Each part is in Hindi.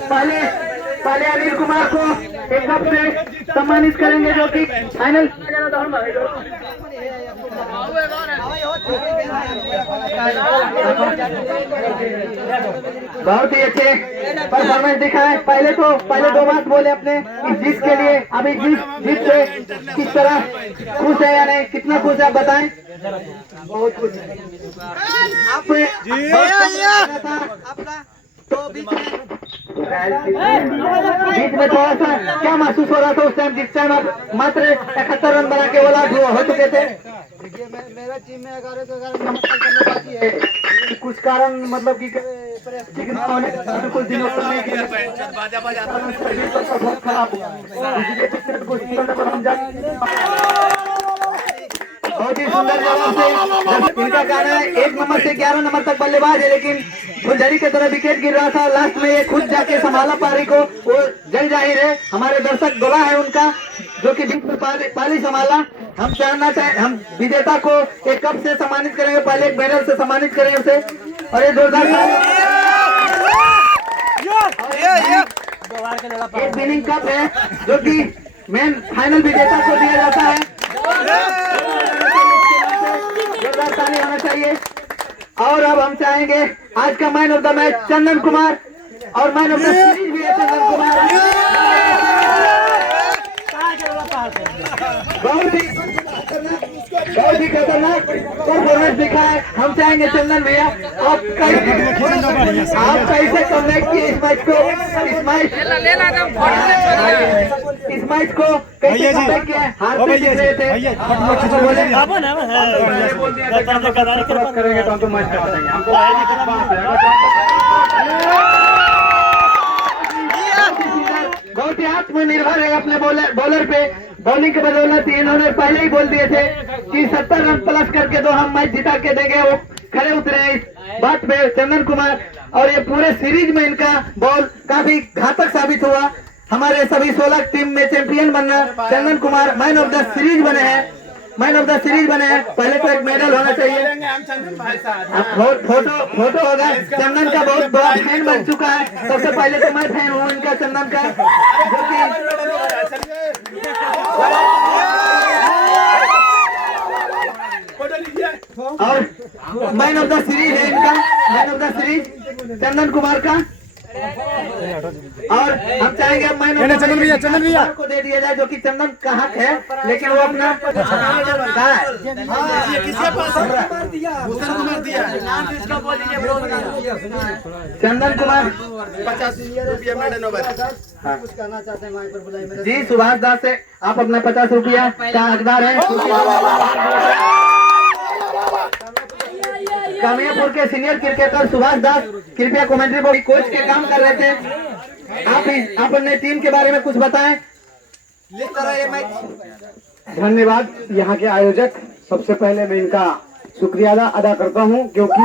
पहले पहले अनिल कुमार को एक कप से सम्मानित करेंगे जो कि फाइनल। बहुत ही अच्छे परफॉर्मेंस दिखाए। पहले दो बात बोले अपने इस जीत के लिए। अभी जीत से किस तरह खुश है या नहीं, कितना खुश है आप बताएं। बहुत खुश है तो बीच में थोड़ा सा क्या महसूस हो रहा था उस टाइम जिस टाइम आप मात्र 71 रन बना के ओला हो चुके थे। देखिए मेरा टीम में 11 को 11 नंबर तक करने बाकी है। कुछ कारण मतलब कि ठीक ना होने के कारण कुछ दिनों तक नहीं खेले। बहुत खराब हुआ। बहुत ही सुंदर जवाब से इनका कहना है 1 नंबर से 11 नंबर तक बल्लेबाज है, लेकिन फुलझड़ी की तरह विकेट गिर रहा था। लास्ट में ये खुद जाके संभाला पारी को। वो जल जाहिर है, हमारे दर्शक गवाह है उनका, जो कि बीच में पारी संभाला। हम विजेता को एक कप से सम्मानित करेंगे, पहले एक मेडल से सम्मानित करेंगे उसे। और ये जोरदार एक विनिंग कप है जो कि मेन फाइनल विजेता को दिया जाता है। जोरदार ताली होना चाहिए। और अब हम चाहेंगे आज का man of the match Chandan Kumar, और मैन ऑफ द सीरीज भी है चंदन कुमार। बहुत ही खतरनाक परफॉर्मेंस दिखा है। हम चाहेंगे चंदन भैया आप कैसे कमबैक किए इस मैच को, इस मैच को कैसे कमबैक किए। हार पे दिख रहे थे। करेंगे तो हम तो मैच करवा देंगे। बहुत ही आत्मनिर्भर है अपने बॉलर पे। बॉलिंग के बदौलत इन्होंने पहले ही बोल दिए थे कि 70 रन प्लस करके तो हम मैच जिता के देंगे। वो खड़े उतरे इस बात पे चंदन कुमार, और ये पूरे सीरीज में इनका बॉल काफी घातक साबित हुआ। हमारे सभी 16 टीम में चैंपियन बनना Chandan Kumar man of the series बने हैं। मैन ऑफ द सीरीज बने हैं। पहले तो एक मेडल होना चाहिए। फोटो होगा। चंदन का बहुत बड़ा फैन बन चुका है। सबसे पहले तो मैं फैन हूँ इनका, चंदन का, जो कि और मैन ऑफ द सीरीज है इनका, man of the series Chandan Kumar का। और हम चाहेंगे मैन ऑफ चंदन भैया को दे दिया जाए, जो कि चंदन का हक है, लेकिन वो अपना चंदन कुमार 50 रुपया कुछ कहना चाहते हैं जी। सुभाष दास से आप अपना 50 रुपया का हकदार है। कामियापुर के सीनियर क्रिकेटर सुभाष दास कृपया कमेंट्री बॉक्स कोच के काम कर रहे थे। आप अपने टीम के बारे में कुछ बताएं। धन्यवाद यहाँ के आयोजक। सबसे पहले मैं इनका शुक्रिया अदा करता हूँ, क्योंकि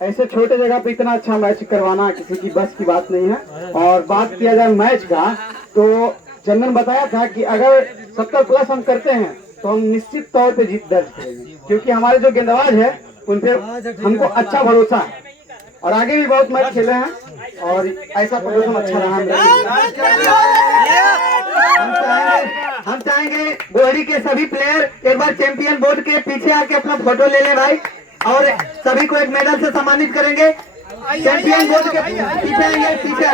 ऐसे छोटे जगह पे इतना अच्छा मैच करवाना किसी की बस की बात नहीं है। और बात किया जाए मैच का, तो चंदन बताया था कि अगर 70 प्लस हम करते हैं तो हम निश्चित तौर पे जीत दर्ज करेंगे, क्योंकि हमारे जो गेंदबाज है उन पे हमको अच्छा भरोसा है। और आगे भी बहुत मैच खेले हैं और ऐसा प्रदर्शन अच्छा रहा। हम चाहेंगे गोहरी के सभी प्लेयर एक बार चैंपियन बोर्ड के पीछे आके अपना फोटो ले ले भाई, और सभी को एक मेडल से सम्मानित करेंगे। चैंपियन बोर्ड के पीछे आएंगे, पीछे